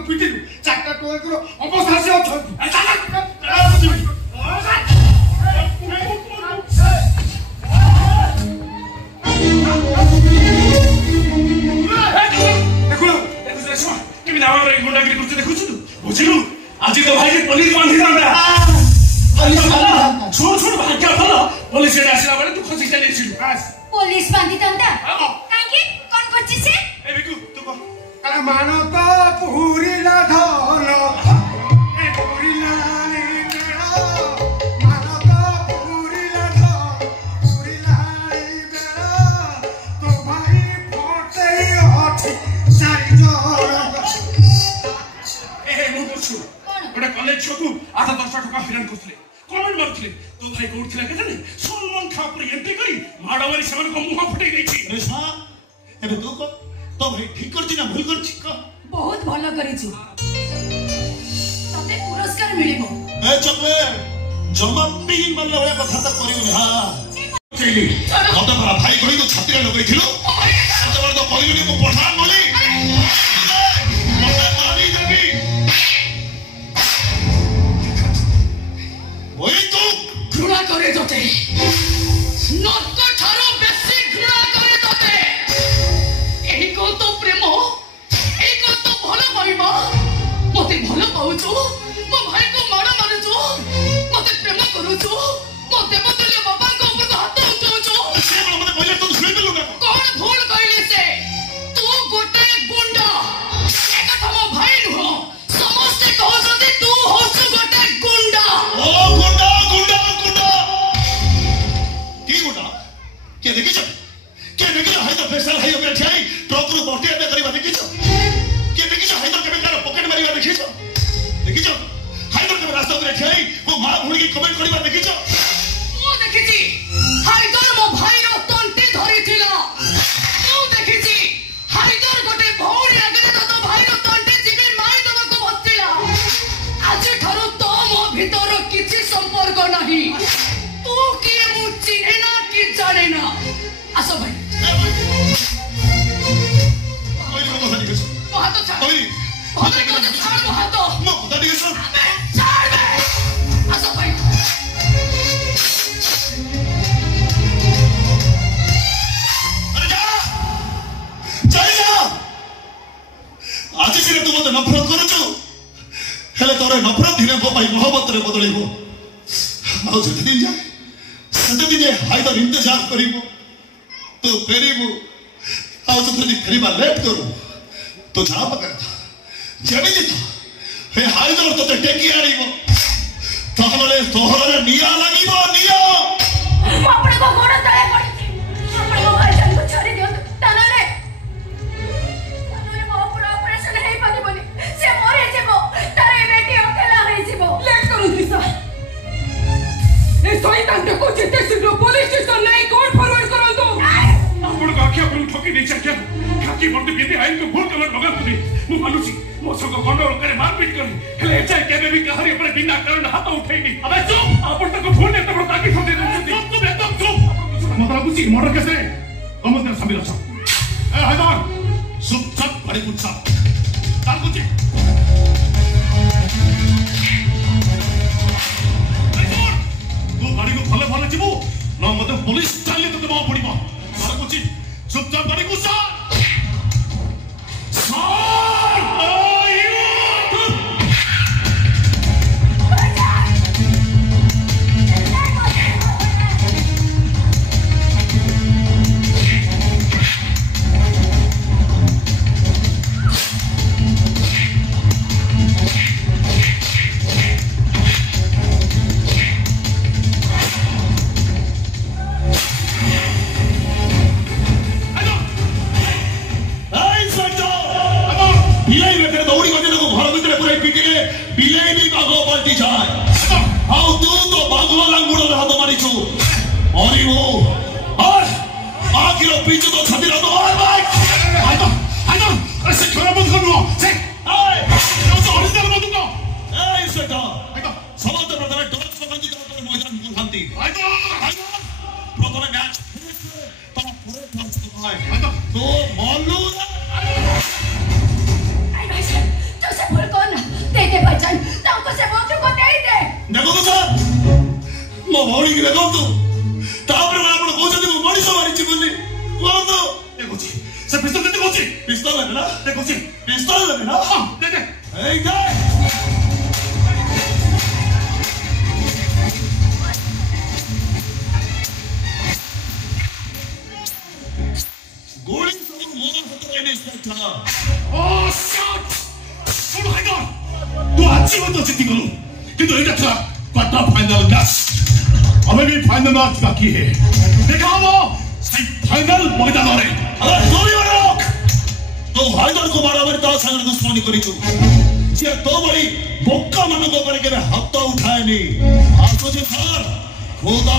को पिटिलु चारटा टोल को अवस्था से अछंती आज तो भाई के पुलिस बांधी दांदा छोड़ छोड़ भाग्य भला पुलिस रे आसीला बेले तू खसी जाई छिलु पुलिस बांधी दांदा काकी कोन करछि से ए बिकु तू को अरे मानो तो पूरी ला धन ए पूरी ला रे बेड़ा मानो तो पूरी ला धन पूरी ला रे बेड़ा तो भाई फोटे अछि चारि जोर ए मु पूछु बड़ा कॉलेज छकु आधा 10 टका हिरन करथले कमेंट मारथले तो भाई कोठला के जाने सलमान खान पर एंट्री करी माडवारी सेवन को मुंह फुटाई देछि अरे सा एबे तू को तो भाई ठीक करछि ना भूल करछि का बहुत भलो करिछि तते पुरस्कार मिलिबो ए चपले जमाती मल्ला वाला कथा त करियो हां चली कत बड़ा भाई कोई को छाती रे लगई थिलो कत बड़ा तो कहियो को पठान बोली मते मारी देबी ओए तू घृणा करे तते नक्क ठारो बेसी घृणा करे तते एही को तो प्रेम एही को तो भलो पाइबा मते भलो पाउछु मो भाई को मार मारुछु मते प्रेम करूछु मते बदले बाबा को ऊपर हाथ उठाउछु से मते पहिले तू सुने देलु ना कौन भूल कइले से तू गोटे गुंडा एक मो भाई नुह समस्त कहउछथि तू होछु गोटे गुंडा ओ गुंडा गुंडा गुंडा की गुंडा के देखि छ हाय तो फेसल हाय ओबे छाई ट्रक रो बर्ती आबे करबा देखि छ के देखि छ हाय तो केबे कार पॉकेट मारिबा देखि छ देखि छ हाय तो केबे रास्ता रे छाई मो मां भुणी के कमेंट करबा देखि छ मो देखिछि हायदर मो भाई रो तंती धरिथिला मो देखिछि हायदर गोटे भौरी आगे तो भाई रो तंती जिबे मारी दबको बसिला आज ठारो तो मो भीतर किछि संपर्क नाही तू के मु चिन्हे ना कि जाने ना आसो भाई ओइ को कथा देखि छ हाथ छाड़ ओइ हाथ को छाड़ हाथ मो कथा देखि छ छाड़ बे आसो भाई अरे जा चल जा आज से तू मते नफरत करूछु हेले तोरे नफरत धीरे को पाई मोहब्बत रे बदलैबो आउ जति दिन जा सते दिन हाय तो इंतजार करिबो तू फेरिबो आउ तो दिन फेरिबा लेट करू तो जा पकड़ जमी जी हे हाय तो तो टेकी आनिबो तहले तोहरे निया लागिबो निया आपने को गोड़ तळे पड़छि आपने को भाई को छोड़ी दियो तनले मो ऑपरेशन हे पादिबनी से मरे जेबो तारे बेटी अकेला हे जेबो लेट करू दिसा ए शैतान को जेते शीघ्र पुलिस स्टेशन नहीं कोर्ट फॉरवर्ड करो तो आपण का आखिया पर ठोकी दे क्या खाकी बंद बिंदी आइन को भूल कलर लगा तुनी मु मानुची मो संग गंडोर करे मारपीट करी हेले एचाई केबे भी कहरी अपने बिना कारण हाथ उठैनी अबे चुप आपण तक फोन ने तब ताकी छोड़ दे चुप चुप एकदम चुप मतलब कुछ मर्डर कैसे हम तेरा समीर अच्छा ए हैदर चुप चुप बड़ी गुस्सा चल कुछ हैदर तू गाड़ी को भले भले जीवो ना मते पुलिस चाली तो दबाव पड़ीबो सारा कुछ चुपचाप बड़ी गुस्सा तो ଖୋଳିକି ଦେଖନ୍ତୁ ତାପରେ ଆପଣ କହୁଛନ୍ତି ମୁଁ ମଣିଷ ମାରିଛି ବୋଲି କୁହନ୍ତୁ ଦେଖୁଛି ସେ ପିସ୍ତଲ କେତେ କହୁଛି ପିସ୍ତଲ ନେବେ ନା ଦେଖୁଛି ପିସ୍ତଲ ନେବେ ନା ହଁ ଦେଖେ ଏଇ ଦେ गोली ସବୁ ମୋ ହାତରେ ଇନ୍ସପେକ୍ଟର ଓ ଶଟ୍ ଶୁଣ ହାଇଦର ତୁ ଆଜି ମଧ୍ୟ ଜିତିଗଲୁ କିନ୍ତୁ ଏଇଟା ଥିଲା କ୍ୱାର୍ଟର ଫାଇନାଲ ମ୍ୟାଚ୍ अबे भी फाइनल मैच बाकी है देखा वो सही फाइनल मैदान रे अरे गोली रोक तो हाइदर को बराबर ता संग दुश्मनी करिछु जे तो बड़ी बोक्का मान को पर के हाथ उठाएनी आसो जे सर खुदा